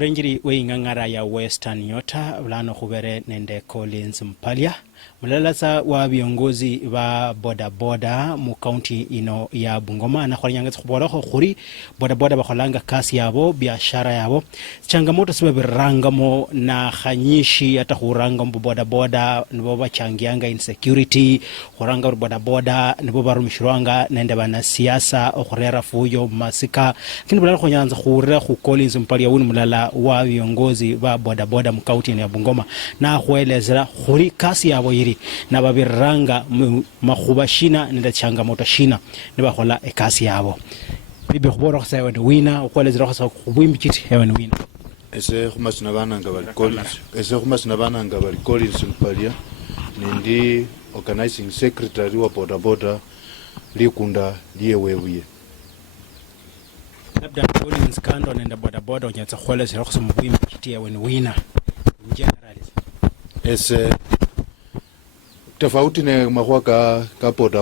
Mrengiri weingangara ya Western Nyota ulano khubere nende Collins Mpalia mulalasa wa viongozi wa boda mu county ino ya Bungoma na khwanyanga tsikhubola khuri boda bakholanga kasi yabo biashara yabo changamoto sibe birangamo na khanyishi hata khuranga mu boda nibo bachangianga insecurity khuranga boda nibo barumishirwanga nende bana siasa okhurera fuyo masika kini bulala khonyanza khurera khu Collins Mpalia wuni mulala wa viongozi wa boda mu county ino ya Bungoma na khwelezera khuri kasi yabo yiri na babiranga makhuba shina nenda changamoto shina nibakhola ekasi yabo bibi khubora khasa wena wina ukwelezera khasa khubwimbi kiti wena wina ese khumasina bana nga bali Collins Mpalia nindi organizing secretary wa boda likunda liyewebuye labda Collins kando nenda boda unyatsa khwelezera khasa mubwimbi kiti wena wina generally ese tofauti ne mahua ka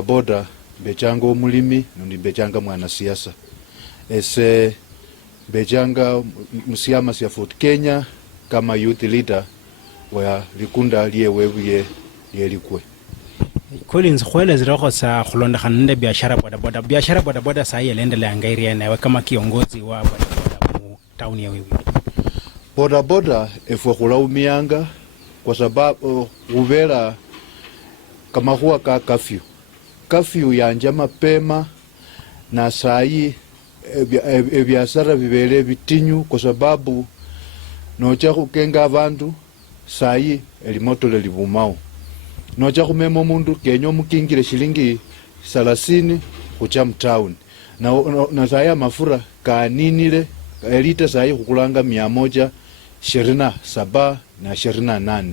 boda bechanga omulimi nundi bechanga mwana siasa ese bechanga musiama sia Fort Kenya kama youth leader wa likunda liyewebuye yelikwe Collins khwelezera khosa khulonda khanende biashara boda saa yelendele angairia nawe kama kiongozi wa boda mu town ya wewe boda efwe khulaumianga kwa sababu uvela kama huwa ka kafyu yanja mapema na sayi biashara bibele bitinyu kwa sababu nocha kukenga abantu sayi elimoto lelibumao nocha kumema mundu kenyo mukingire shilingi 30 kucha mtown na sayi mafura kaninile elita sayi kukulanga 127 na 28.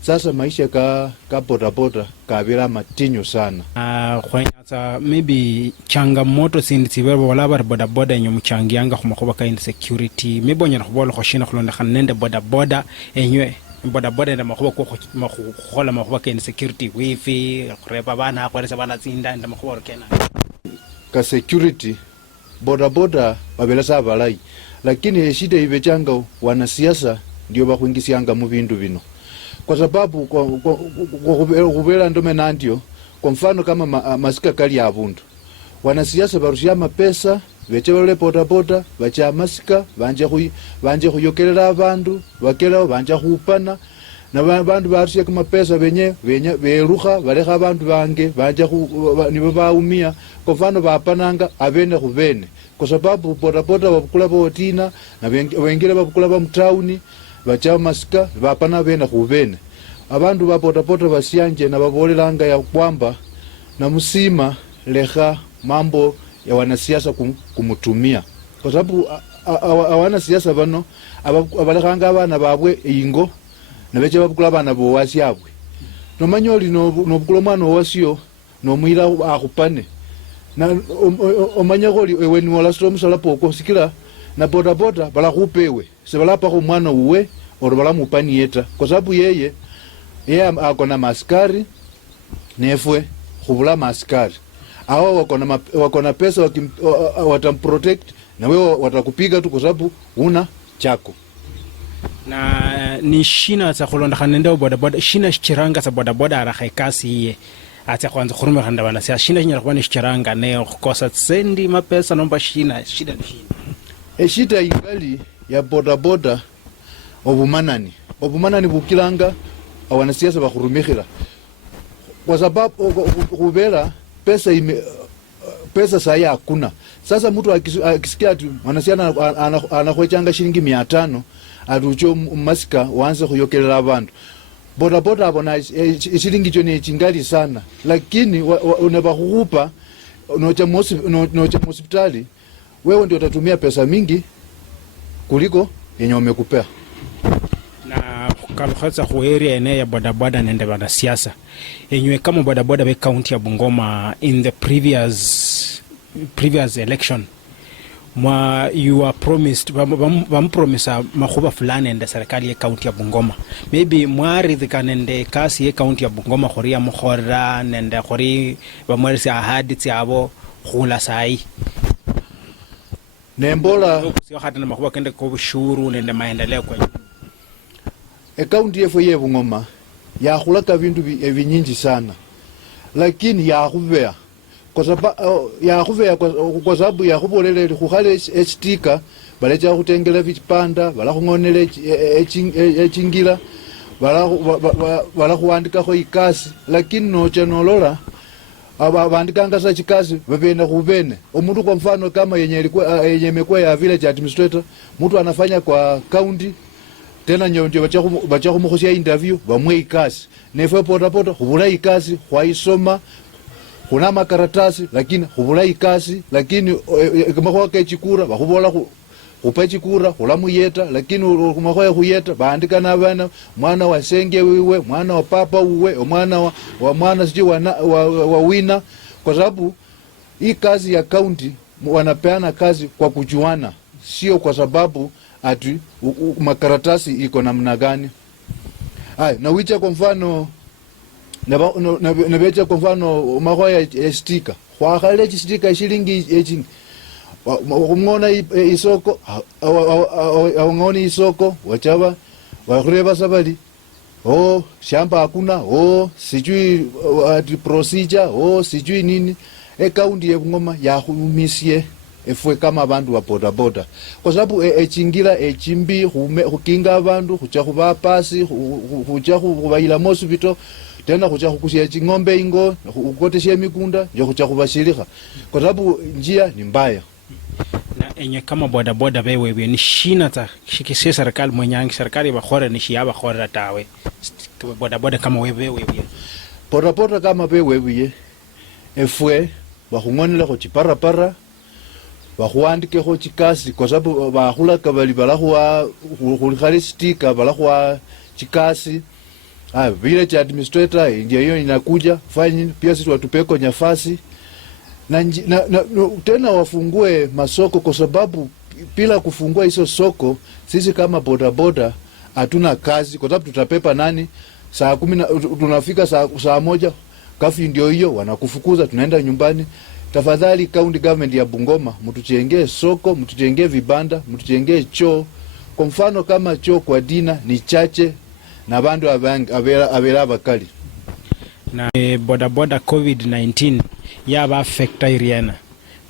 Sasa maisha ka boda kabila matinyo sana. Khwanyatsa maybe changamoto sinditsibero wala bar boda nyo mchangianga khumakhoba ka insecurity mibonyana khubola khoshina khulonda khanende boda enywe boda nda makhoba khola makhoba ka insecurity wifi khureba bana khwelesa bana tsinda nda makhoba kena ka security boda babela sabalai lakini shida ibechanga wanasiasa ndio bakhwingisianga mu bindu bino kwa sababu kubela ndome nandio kwa mfano kama masika kali ya abundu wanasiasa barushia mapesa bechebole boda bacha masika banje kuyokelera abantu bakelaho banje kupana na bantu barushia kama pesa benye beruha balekha abantu bange banje nibo baumia kwa mfano bapananga abene kubene kwa sababu boda babukula botina na wengine babukula ba mtauni bacha masika bapana bena kubene abantu ba boda basianje na babolelanga ya kwamba na musima lekha mambo ya wanasiasa kumutumia kwa sababu awana siasa bano abalekanga abana babwe ingo na beche babukula abana bo wasiabwe no manyoli no bukula mwana wasio no muira akupane na omanyagoli eweni wala stromusala poko sikila na boda bala kupewe se bala pa mwana uwe orobala mupani yeta kwa sababu yeye akona maskari nefwe khubula maskari awo wakona pesa watamprotect na wewe watakupiga tu kwa sababu una chako na ni shina za khulonda khanende boda shina shichiranga za boda ara khaikasi ye ata kwanza khuruma khanda bana sia shina nyala khwana shichiranga ne khokosa sendi mapesa nomba shida ni shina shida ingali ya boda obumanani bukilanga wanasiasa bakhurumikira kwa sababu kubela pesa saa hakuna. Sasa mtu akisikia ati wanasiasa anakhwechanga shilingi 500 atucho masika waanze kuyokelera abantu boda abona shilingi chone chingali sana lakini unabakhupa nocha hospitali wewe ndio utatumia pesa mingi kuliko yenye umekupea na kalukhatsa khu area ene ya boda nende bana siasa enywe kama boda be county ya Bungoma in the previous election you are promised promise makhuba fulani nende serikali ya county ya Bungoma maybe mwaridhika nende kasi ya county ya Bungoma khoria mukhora nende khori bamwerisi ahadi tsiabo khula sai nembola sio hata na makuwa kende kwa ushuru nende maendeleo kwa akaunti yefu ye Bungoma yakhulaka bintu ebinyingi sana, lakini yakhubea kwa sababu yakhubolele khukhale estika balecha khutengela bipanda balakhungonela echingila balakhuandikakho ikasi, lakini nocha nolola abandikanga sa chikasi babene khubene. Omundu kwa mfano kama yenye imekuwa ya village administrator, mtu anafanya kwa county tena ndio bacha kumukhusia interview bamwe ikasi, nefe potapota khubula ikasi khwaisoma khuna makaratasi lakini khubula ikasi, lakini kumakhoa kechikura bakhubola khupa chikura khulamuyeta, lakini kumakhoa khuyeta baandika nabana mwana wa senge wiwe, mwana wa papa uwe, mwana wa mwana siji wa wina, kwa sababu hii kazi ya county wanapeana kazi kwa kujuana, sio kwa sababu ati makaratasi iko namna gani. Na wicha kwa mfano na becha kwa mfano mahoya stika khwakhale stika shilingi echingi ngona isoko ngona isoko wachaba wakhureba sabali shamba hakuna sijui procedure sijui nini. Ekaunti ye Bungoma yakhumisie efwe kama abantu wa boda boda, kwa sababu echingira echimbi khukinga abantu khucha khuba pasi khucha khubayila hospital tena khucha khukusia chingombe ingo khukotesha mikunda ndio khucha khubashirika, kwa sababu njia ni mbaya. Na enye kama boda boda bewe ni shina ta shikise serikali mwenyangi serikali bakhora ni shiyaba khora tawe boda boda kama wewe boda boda kama bewe efwe bakhungonela khu chiparapara bakhuandike kho chikasi, kwa sababu bakhulaka bali balakhwa khulikhale stika balakhwa chikasi. Village administrator ndio hiyo inakuja fanya pia sisi watupeko nafasi na tena wafungue masoko, kwa sababu bila kufungua hizo soko sisi kama boda boda hatuna kazi, kwa sababu tutapepa nani saa 10 tunafika saa 1 kafi ndio hiyo wanakufukuza tunaenda nyumbani. Tafadhali county government ya Bungoma mtujengee soko, mtujengee vibanda, mtujengee choo. Kwa mfano kama choo kwa dina ni chache na bandu abela bakali na boda boda COVID-19 yaba affecta iriana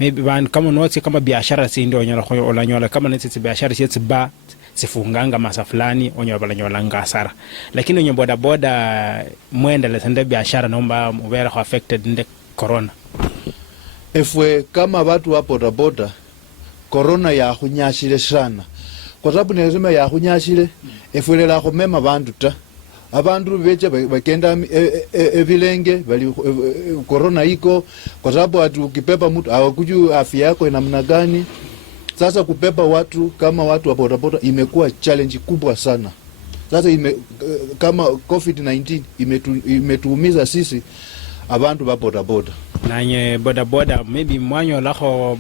maybe ban kama noti kama biashara si ndio onyola kama neti biashara si ba sifunganga masa fulani onyola ngasara, lakini onyo boda boda mwendele sende biashara naomba ubera affected nde corona. Efwe kama watu wa boda boda corona ya khunyashile sana, kwa sababu nezima ya khunyashile efwe la khumema bandu ta abantu beche bakenda ebilenge bali corona iko, kwa sababu ati ukipepa mtu hawakuju afya yako ina namna gani. Sasa kupepa watu kama watu wa boda boda imekuwa challenge kubwa sana. Sasa kama COVID-19 imetuumiza sisi abantu ba boda boda. Nanye boda boda maybe mwanyo lakho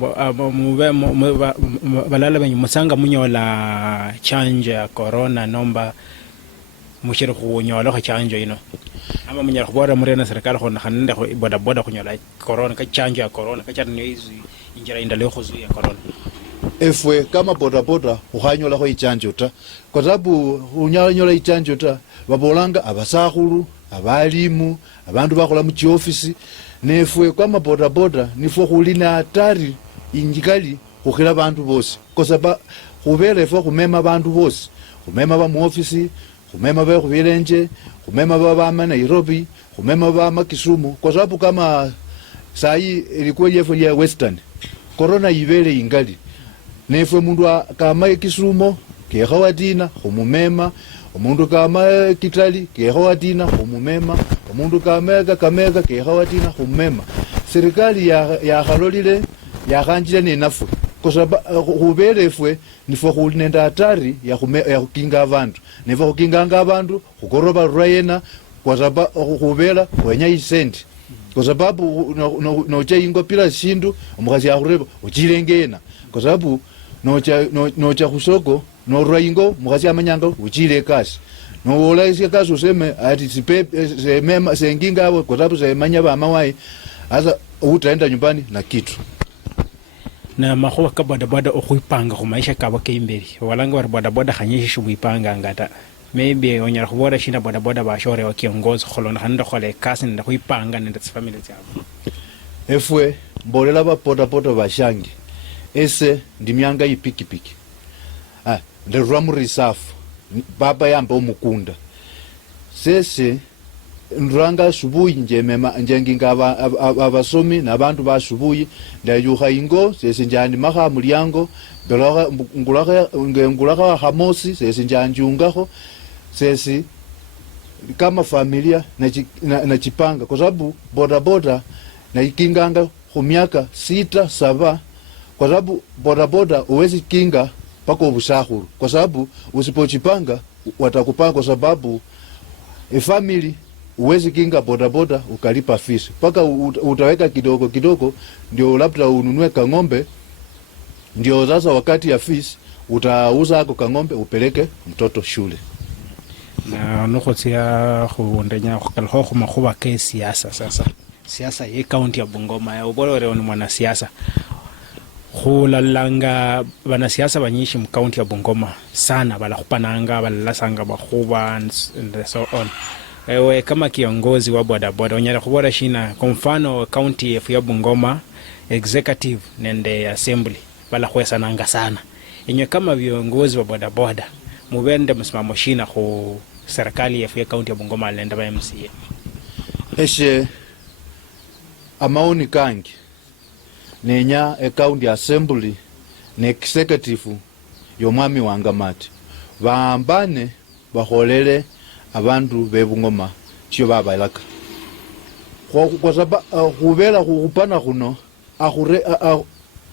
balala benye musanga munyola chanjo ya corona nomba mushiri khunyola kho chanjo ino ama munyala khubora murena serikali khona khanende boda boda khunyola corona ka chanjo ya corona ka charni hizi injira indale khuzuia corona. Efwe kama boda boda ukhanyola kho ichanjo ta, kwa sababu unyola ichanjo ta babolanga abasakhulu abalimu abantu bakhola mu chiofisi, nefwe kama boda boda nifwe khulina hatari injikali khukhila bantu bosi, kwa sababu khubele efwe khumema bantu bosi, khumema ba mu ofisi, khumema ba khubilenje, khumema ba Nairobi, khumema ba Kisumu, kwa sababu kama sai ilikuwa yefu ya western corona ibele ingali nefwe mundu kama Kisumu kekhawatina khumumema, omundu kama Kitali kekhawatina khumumema, omundu kama Kakamega kekhawatina khumumema. Serikali ya khalolile ya khanjile ni nafwe, kwa sababu khubelefwe nifwe khulinenda hatari ya khukinga abantu, nifwe khukinganga abantu khukoroba rwayena, kwa sababu khubela khwenya isendi, kwa sababu nocha ingo pila shindu omukhasi akhureba uchilengena, kwa sababu nocha khusoko norwa ingo mukhasi amanyanga uchile kasi nowola isi kasi useme ati semema senginga abo, kwa sababu semanya bamawai asa utaenda nyumbani na kitu. na makhuwa ka bodaboda okhuipanga khumaisha kabo keimberi walanga bari bodaboda khanyishi shibuipanga ngata maybe onyala khubora shina bodaboda bashorewa kiongozi kholona khanda khola ekasi nende khuipanga nende tsifamily tsabo. Efwe mbolela ba bodaboda bashangi ese ndimyanga ipikipiki nderura mu reserve baba yamba omukunda sese nduranga subuhi njenginga abasomi nabantu basubuhi ndayuha ingo sese njani maha mulyango ngulaka hamosi sese njanjungaho sese kama familia na chipanga kwa sababu bodaboda na ikinganga humiaka 6-7 kwa sababu bodaboda uwezi kinga pako ubusahuru kwa sababu usipochipanga watakupanga kwa sababu family uwezi kinga bodaboda ukalipa fees paka utaweka kidogo kidogo ndio labda ununue kang'ombe ndio sasa wakati ya fees utauza ako kang'ombe upeleke mtoto shule. Na nokhotia khundenya khalho khumakhuba ke siasa sasa siasa ye county ya Bungoma ya ubolore ni mwana siasa khulalanga bana siasa banyishi mu county ya Bungoma sana balakhupananga balalasanga bakhuba and so on. Ewe kama kiongozi wa bodaboda onyala khubora shina kwa mfano county ya Bungoma executive nende assembly balakhwesananga sana inyo kama viongozi wa bodaboda mubende msimamo shina khu serikali ya county ya Bungoma nende ba MCA eshe amaoni kangi nenya county assembly ne executive yomwami wangamati baambane bakholele abantu bebungoma chiyo babalaka kwa sababu khubela khupana khuno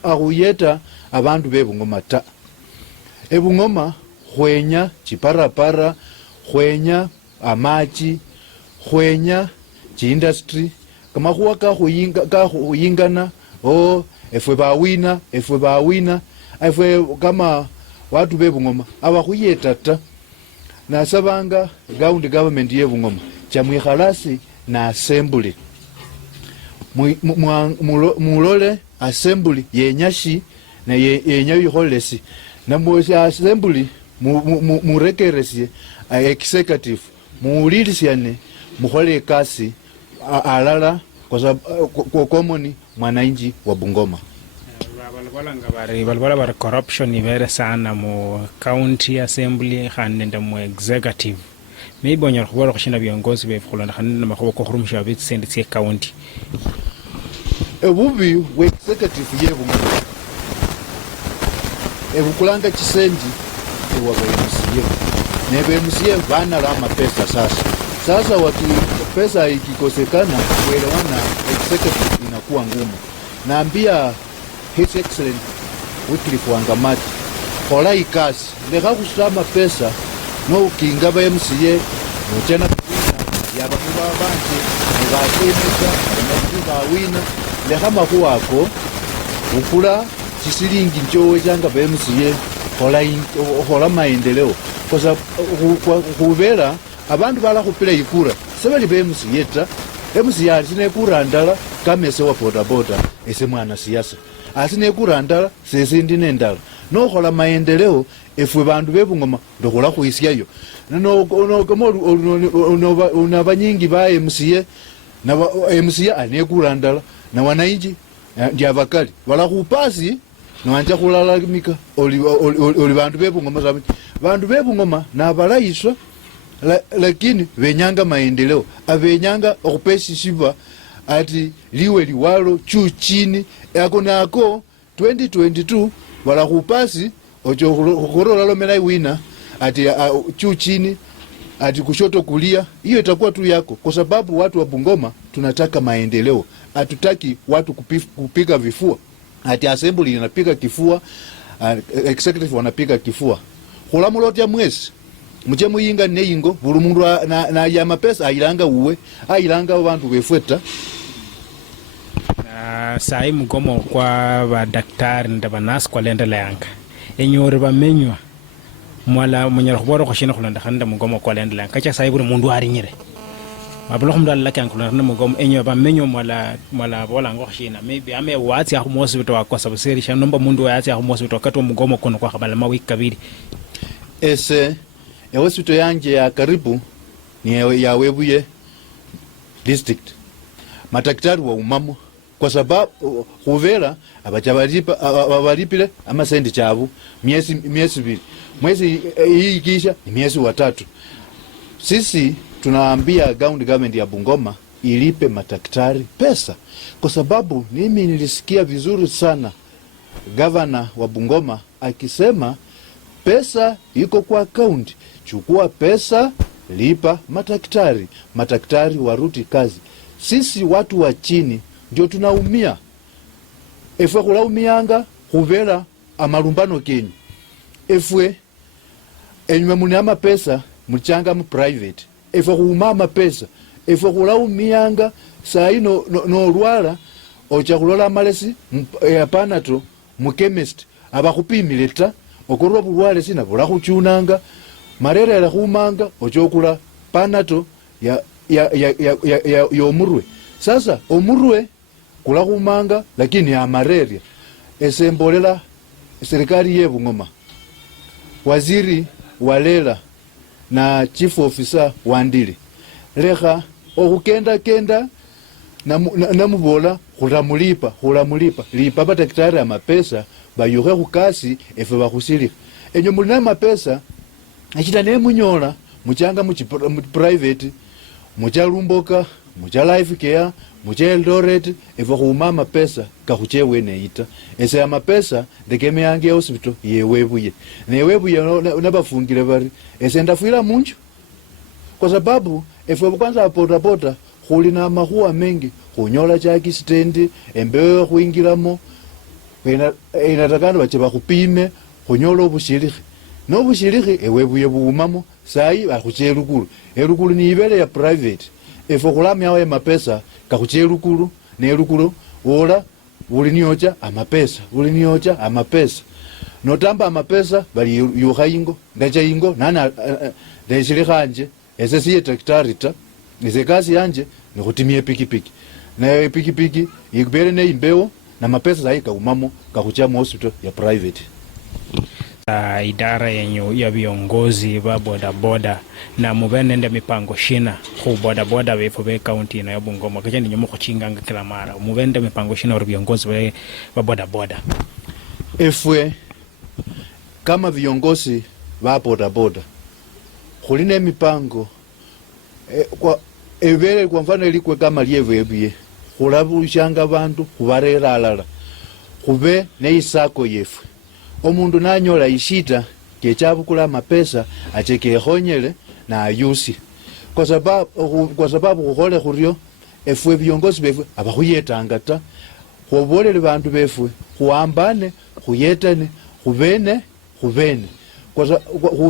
akhuyeta abantu bebungoma ta ebungoma khwenya chiparapara khwenya amachi khwenya chi-industry kama khuwa khuyingana efwe bawina efwe kama watu bebungoma abakhuyeta ta nasabanga county government ye Bungoma chamwikhalasi na assembly mulole assembly yenyashi na yenya yikholesi na mu assembly murekeresie executive muulilisiane mukhole kasi alala kwa sababu common mwananchi wa Bungoma. Balwala bari corruption ibere sana mu county assembly khanende mu executive maybe onyala khubora khushina viongozi befulana khanende makhuba kokhurumisha bitsendi tse county ebubi we executive yebungoma ebukulanga chisendi ewa MCA nebe MCA bana la mapesa sasa waki pesa ikikosekana kuelewana executive inakuwa ngumu. Naambia His Excellent Wycliffe Wangamati khola ikasi lekha khusama pesa no kinga ba MCA no tena yaba kuba banje nebasemesa nebakuba wina lekha makhuwako ukula chisilingi njowe changa ba MCA khola maendeleo kwa sababu khubera abantu bala khupila ikura sebali ba MCA ta MCA asine kura ndala kamese wa bodaboda ese mwana siasa asine kura ndala sese ndi nendala no khola maendeleo efwe bandu bebungoma ndokhola khuisyayo no kama una banyingi ba MCA na MCA ane kura ndala na wananchi ndi abakali bala khupasi nwanja khulalamika oli bandu bebungoma bandu bebungoma na balaiswa lakini benyanga maendeleo abenyanga okupesi shiba ati liwe liwalo chu chini yako nako 2022 wala kupasi ocho khorola lomela wina ati chu chini ati kushoto kulia hiyo itakuwa tu yako kwa sababu watu wa Bungoma tunataka maendeleo hatutaki watu kupiga vifua ati assembly inapiga kifua executive wanapiga kifua khulamulo ya mwezi muje muyinga neyingo buli mundu na ya mapesa ayilanga uwe ayilanga abantu befweta sai mugomo kwa badaktari nda banas kwa lendela yanga enyore bamenywa mwala munyara khubora khoshina khulanda khanda mugomo kwa lendela yanga cha sai buli mundu arinyire ablo khumdal la kan kuna na mugom enyo ba menyo mala bola ngo khina maybe ame wati ya hospital akosa buseri sha nomba mundu wati ya hospital kato mugomo kono kwa khabala mawiki kabiri ese hospital yanje ya karibu ni ya Webuye district madaktari wa umamo kwa sababu kuvera abalipile ama sendi chavu miezi 2 mwezi hii kisha ni miezi 3 sisi tunaambia government ya Bungoma ilipe madaktari pesa kwa sababu mimi nilisikia vizuri sana governor wa Bungoma akisema pesa iko kwa account, chukua pesa lipa madaktari warudi kazi. Sisi watu wa chini ndio tunaumia. Efwe kulaumianga kuvera amalumbano kenyu. Efwe enywe munyama pesa mchanga mu private. Efwe kuumama pesa. Efwe kulaumianga saa ino no lwala ocha kulola malesi panato mu chemist abakupimileta okorwa bulwale sina bula kuchunanga marera la kumanga ochokula panato ya omurwe. Sasa omurwe kula kumanga lakini ya malaria esembolela serikali ye Bungoma, waziri walela na chief officer wandili lekha okukenda na mubola khulamulipa lipa badaktari amapesa bayuhe kukasi efe bakhusili enyo mulina amapesa achita ne munyola muchanga mu private mucha Lumboka mucha life care mucha Eldoret efe khumama pesa kakhuchewe neita ese amapesa ndekemeyange hospital yewebuye newebuye nabafungile bari ese ndafuila munju kwa sababu efe kwanza pota khuli na mahuwa mengi khunyola chaki stendi embewe khuingilamo inatakana bache bakhupime khunyola obushirikhi nobushirikhi ewebuye buumamo sai bakhucherukulu erukulu ni ibele ya private efo khulamya wa mapesa kakhucherukulu nerukulu ola ulinyocha amapesa notamba amapesa bali yuhaingo ndachaingo nana ndeshirikhanje ese siye daktari ta ese kazi yanje ni khutimia pikipiki na pikipiki ikubere ne imbeo na mapesa zaika umamo kakucha mu hospital ya private. Idara yenyu ya viongozi ba boda na mubenende mipango shina khu boda befo be county na ya Bungoma kacha ni nyomo kuchinganga kila mara mubende mipango shina ro viongozi ba boda efwe kama viongozi ba boda khuline mipango kwa evere kwa mfano ilikwe kama liyevebiye khulabushanga bantu khubarera alala khube neisako yefwe omundu nanyola ishita kechabukula mapesa achekehonyele na ayusi kwa sababu kukhole khuryo efwe viongozi befwe abakhuyetanga ta khubolele bantu befwe khuambane khuyetane khubene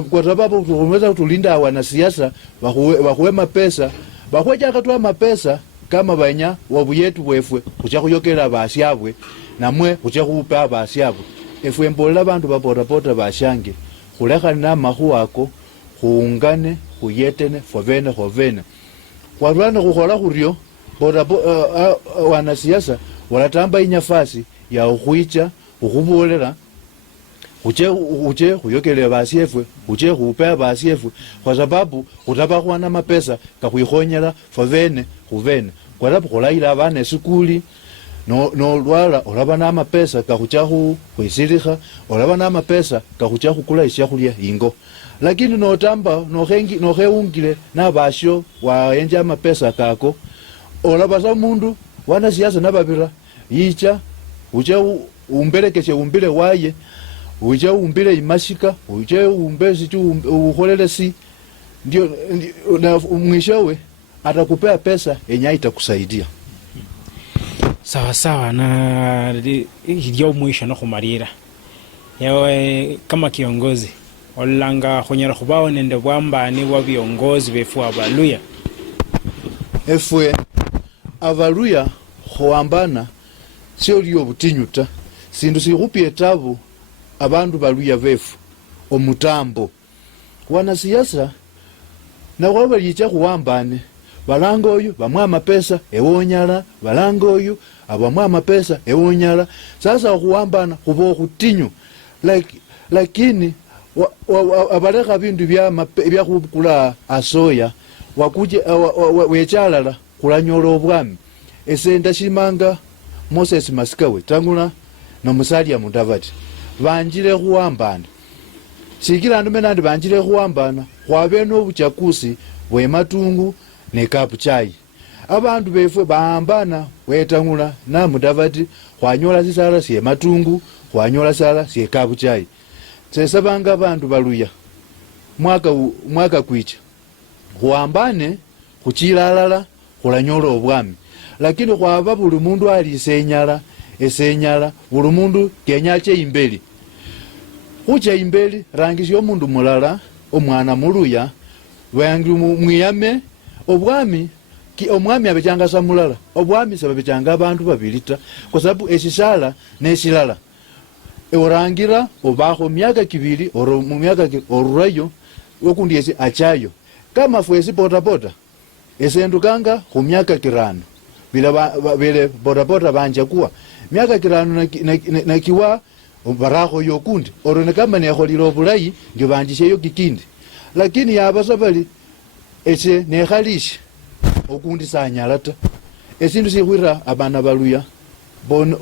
kwa sababu tunaweza tulinda wanasiasa bakhuwe mapesa bakhwecha katwa mapesa kama banya wabuyetu bwefwe kucha khuyokela basiabwe namwe kucha khupa basiabwe efwe mbolela bantu ba boda bashange khulekha na mahu ako khuungane khuyetene khovene kwarwana khukhola khuryo boda wanasiasa walatamba inyafasi ya ukhwicha ukhubolera uche khuyokele basiefwe uche khupa basiefwe kwa sababu khutabakhwana mapesa kakhuikhonyela khovene kwa sababu khulaila abana esikuli no lwala olaba na mapesa kakhucha khwisilikha olaba na mapesa kakhucha khukula ishakhulya ingo lakini notamba nokheungile na basho waenja mapesa kako olaba sa mundu wana siasa nababira yicha ucha umbile waye ucha umbile imashika ucha umbezi tu ukholele si ndio na mwishowe atakupea pesa yenye itakusaidia sawa na ndio mwisho no khumarira yawe kama kiongozi olanga khonyera khubao nende bwambani wa viongozi befu abaluya efwe abaluya khoambana sio lyo butinyuta sindu sikhupye tabu abandu baluya befu omutambo wanasiasa na wabalicha khuambane balanga oyu bamwa amapesa ewonyala balanga oyu abamwa amapesa ewonyala. Sasa kuambana kubo okutinyu lakini abaleka bintu bya kukula asoya wakuje wechalala kulanyola obwami. Ese ndashimanga Moses Masikawe tangula na Musalia Mudavadi banjire kuambana sikira ndume nandi banjire kuambana kwabe n'obuchakusi bwematungu ne kapuchai. Abantu befwe baambana wetangula na Mudavadi kwanyola sisala sie matungu kwanyola sala sie kapuchai. Tsesabanga abantu baluya mwaka kwicha kuambane kuchilalala kulanyola obwami. Lakini kwaba buli mundu ali esenyala buli mundu kenyache imbeli kucha imbeli rangisyo mundu mulala omwana muluya wangi mwiyame obwami omwami abechanga samulala obwami sabechanga abantu babilita kwa sababu esisala nesilala orangira obaho myaka kibiri oro myaka orurayo okundi esi achayo kama fwesi potapota esendukanga ku myaka kirano bila boda banja kuwa myaka kirano na kiwa baraho yokundi orone kama nekholilo bulayi ndio banjisheyo kikindi. Lakini yabasabali ese nekhalisha okundi sanyalata esindu sikhwira abana baluya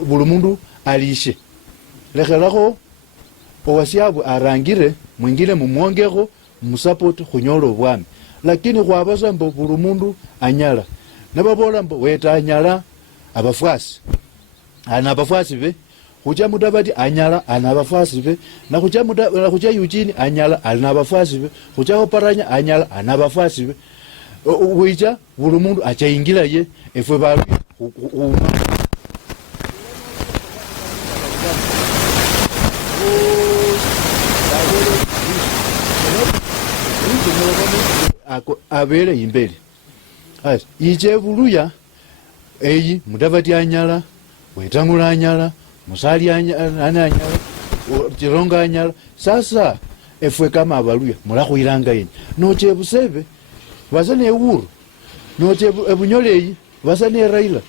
buli mundu alishe lekhelakho owasyabu arangire mwingine mumwongekho musupport khunyola obwami. Lakini khwabasa mbo buli mundu anyala nababola mbo weta anyala abafwasi ana abafwasi be khucha Mudavadi anyala ana abafwasi be na khucha Eugene anyala ana abafwasi be khucha Oparanya anyala ana abafwasi be wicha buli mundu achaingila ye efwe balu abele imbeli ije buluya eyi Mudavadi anyala wetangula anyala Musalia anyala Chironga anyala. Sasa efwe kama abaluya mulakhwilanga yini noche busebe basane ewuru noche ebunyoleyi basane Raila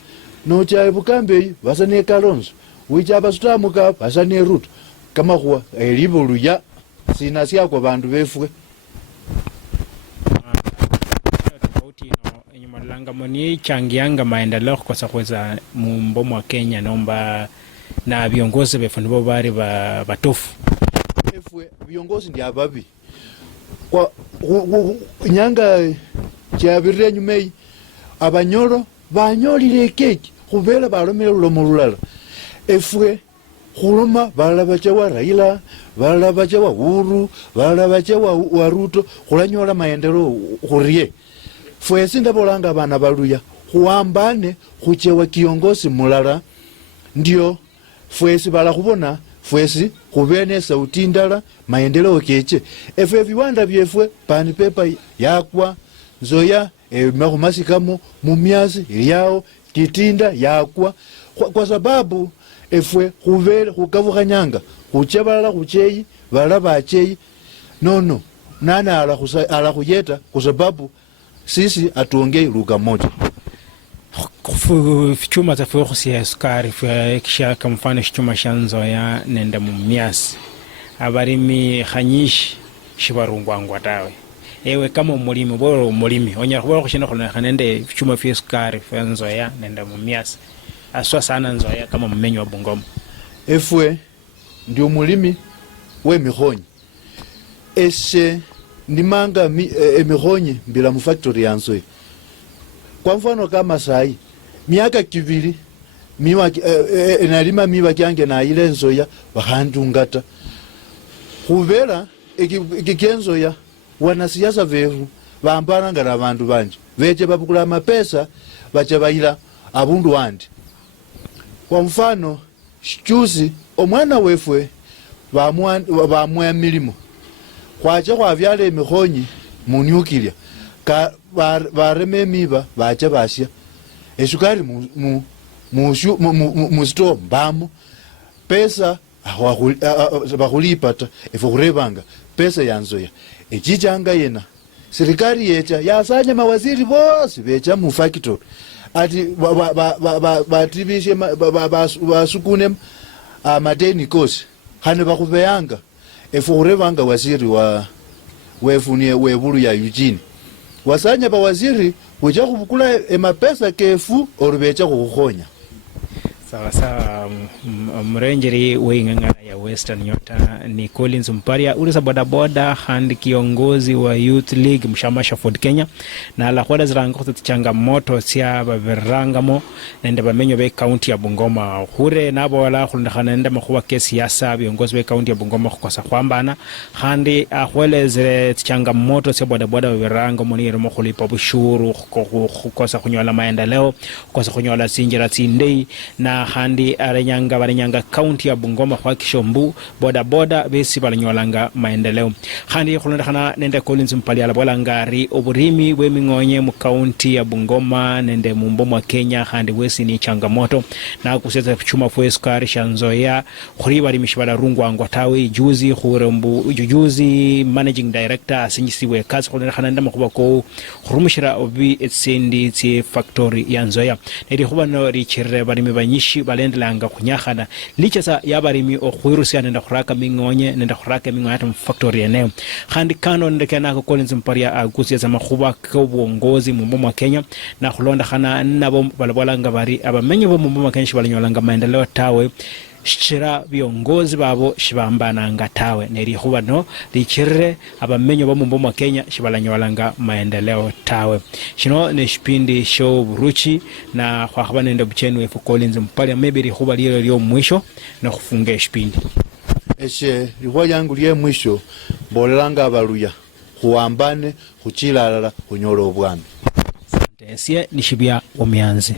noche ebukambeyi basane Kalonzo wicha abasutamuka basane Ruto kama kwa elibuluya sinasia kwa bandu befwe. Moni changianga maendeleo kwa sakweza mumbomo wa Kenya nomba na viongozi befu nibo bari batofu efwe viongozi ndi ababi kwa nyanga chabirire nyumei abanyoro banyolile keki khubela balomele lulomo lulala efwe khuloma balala bachewa Raila balala bachewa Uhuru balala bachewa Ruto khulanyola maendeleo khurie. Fwesi ndabolanga abana baluya khuambane khuchewa kiongozi mulala ndio fwesi bala khubona fwesi khubene sauti ndala maendeleo keche. Efwe viwanda byefwe pani pepa yakwa Nzoya makumasikamo Muyanzi yao Kitinda yakwa kwa sababu efwe khubele khukavukhanyanga khuche balala khucheyi balala bacheyi nono nana ala khuyeta kwa sababu sisi atuongei lugha moja. Chuma za fuyokusi ya sukari kisha kama mfano chuma cha Nzoya nende Muyanzi abarimi khanyishi shibarungwangwa tawe ewe kama umulimi bora umulimi onya kubora kushina khona nende chuma fya sukari fya Nzoya nende Muyanzi aswa sana Nzoya kama mmenyo wa Bungoma. Efwe ndio mulimi we mikhonyi ese ndimanga emikhonyi bila mu factory ya Nzoya. Kwa mfano kama sai miaka kibiri miwa nalima miwa kyange na ile Nzoya bakhandungata khubera ikikenzoya wanasiasa vevu bambana ngala abantu banje beche babukula mapesa bache bayila abundu wandi. Kwa mfano chuzi omwana wefwe bamwa milimo kwache kwa vyale emikhonyi munyukilya ka bareme miba bache basya esukari mu store mbamo pesa bakhulipata efo khurebanga pesa ya Nzoya echichanga yena serikali yecha yasanya mawaziri bosi becha mu factory ati batibishe basukune amadeni kosi hane bakubeyanga efurebanga waziri wa wefunie webulu ya Eugene wasanya ba waziri wecha kubukula emapesa kefu orubecha kukhonya. Sawa mrenjeri weinganga ya Western Nyota ni Collins Mparia ulisa bodaboda handi kiongozi wa Youth League mshamasha Ford Kenya na la kwada ziranga kutachanga moto siya bavirangamo nende bamenyo be county ya Bungoma hure nabo wala khulindakana nende makuwa kesi yasa viongozi be county ya Bungoma kukosa kwambana handi akwele zire tichanga moto siya bodaboda bavirangamo ni irimo kulipa bushuru kukosa kunyola maendeleo kukosa kunyola sinjira tindei na handi barenyanga county ya Bungoma kwa kishombu boda besi balanyolanga maendeleo handi khulondakana nende Collins Mpalia labola ngari oburimi wemingonye mu county ya Bungoma nende mumbomo Kenya handi wesi ni changamoto na kuseza chuma fweskari shanzoya khuri bali mishibala rungwa ngwatawe juzi managing director asinyisiwe kazi khulondakana ndama kuba ko khurumishira obi etsendi tsi factory ya nzoya nedi khuba no richire bali mibanyishi balendelanga kunyakhana lichasa yabarimi okhwirusiana nenda khuraka mingonye nenda khuraka mingonye mu factory eneo khandi kano ndekana ko Collins Mparia agusiza makhuba ko buongozi mu mbomo Kenya na khulonda khana nabo balabolanga bari abamenye bo mu mbomo Kenya balanyolanga maendeleo tawe shira viongozi babo shibambana ngatawe neri khubano lichirre abamenyo bo mumbomo Kenya shibalanyolanga maendeleo tawe shino ne shipindi show buruchi na kwa khabana ndo buchenu efu Collins Mpalia maybe likhuba lyo mwisho na kufunga shipindi eshe likhuba yangu lye mwisho bolelanga abaluya khuambane khuchilala khunyola obwami asante sie nishibya Muyanzi.